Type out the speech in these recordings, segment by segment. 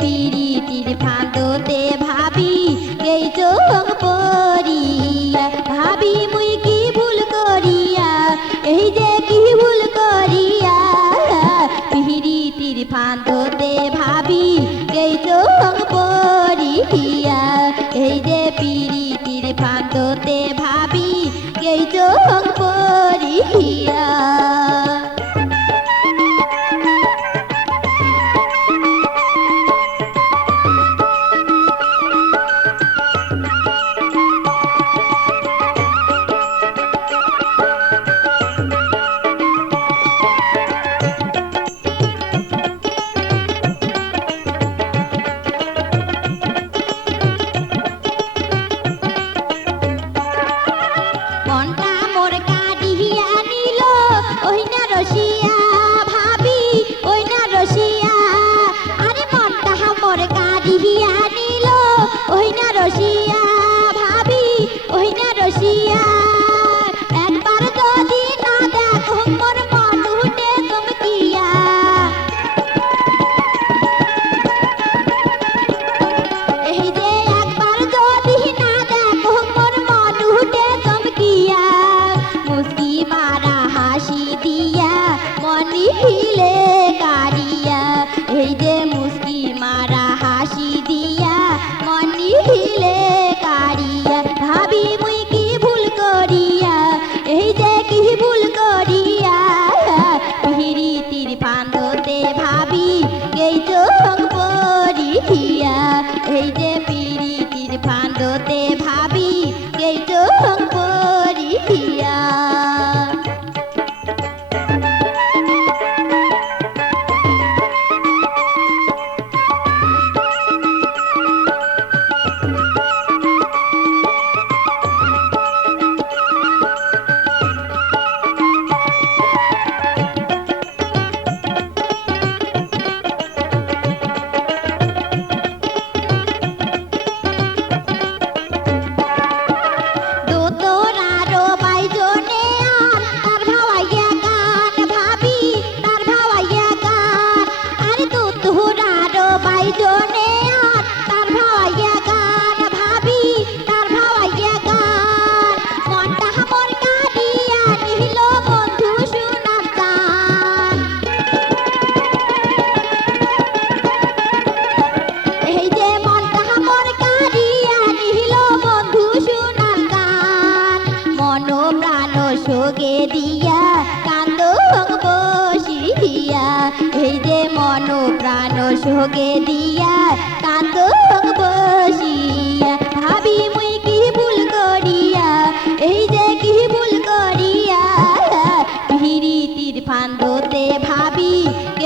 পিরিতির ফাঁদতে ভাবি এই চোখ পড়িয়া ভাবি মুই কি ভুল করিয়া এই যে কি ভুল করিয়া পিরিতির ফাঁদতে ভাবি এই চোখ পড়িয়া এই যে পিরিতির ফাঁদতে ভাবি এই চোখ পড়িয়া হিলে কারিয়া এই যে মুস্কি মারা হাসি দিয়া মনি হিলে কারিয়া ভাবি মুই কি ভুল করিয়া এই যে কি ভুল করিয়া পিরিতির ফাঁদতে ভাবি এই চোখ পড়িয়া এই যে পিরিতির ফাঁদতে ভাবি এই চোখ পড়িয়া সোগে দিয়া কান্দ বসিয়া এই যে মন প্রাণ সোগে দিয়া কান্দ বসিয়া ভাবি মুই কি ভুল করিয়া এই যে কি ভুল করিয়া পিরিতির ফাঁদতে ভাবি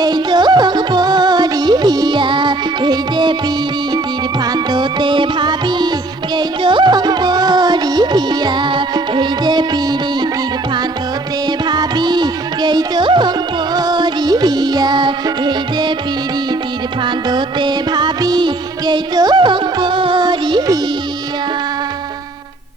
এই চোখ পড়িয়া এই যে পিরিতির ফাঁদতে ভাবি এই চোখ পড়িয়া এই যে পিরিতির ফাঁদতে ভাবি এই চোখ পড়িয়া এই যে পিরিতির ফাঁদতে ভাবি এই চোখ পড়িয়া।